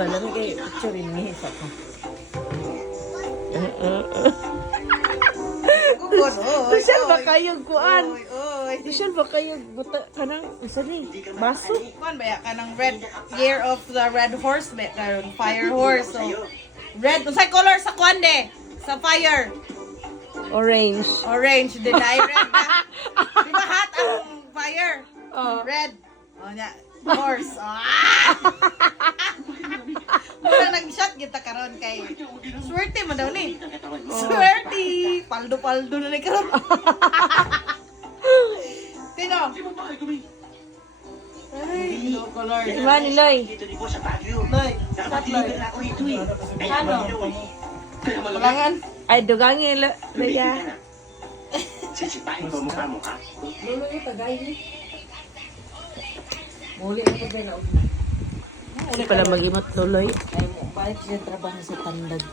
Alam mo kayo, picture ini sa ko. Social ba kayong kuan? Social ba kayong buta kanang isa ni baso? Kuan ba kanang red year of the red horse ba karon fire horse. So red unsay color sa kuan de? Sa fire. Orange. Orange din ay red. Di ba hot ang fire? Oh. Red. Oh nya horse. Mura nag-shot kita karon kay swerte mo daw ni. Swerte. Paldo-paldo na ni karon. Tino. Ay, no color. Iman ni Loy. Loy, start Loy. Ano? Kulangan. Ay dugangi Loy ya. Lulo yung tagay ni. Muli ako ba na Hindi pala mag-imot tuloy. Ay mo, balik siya trabaho sa tandag.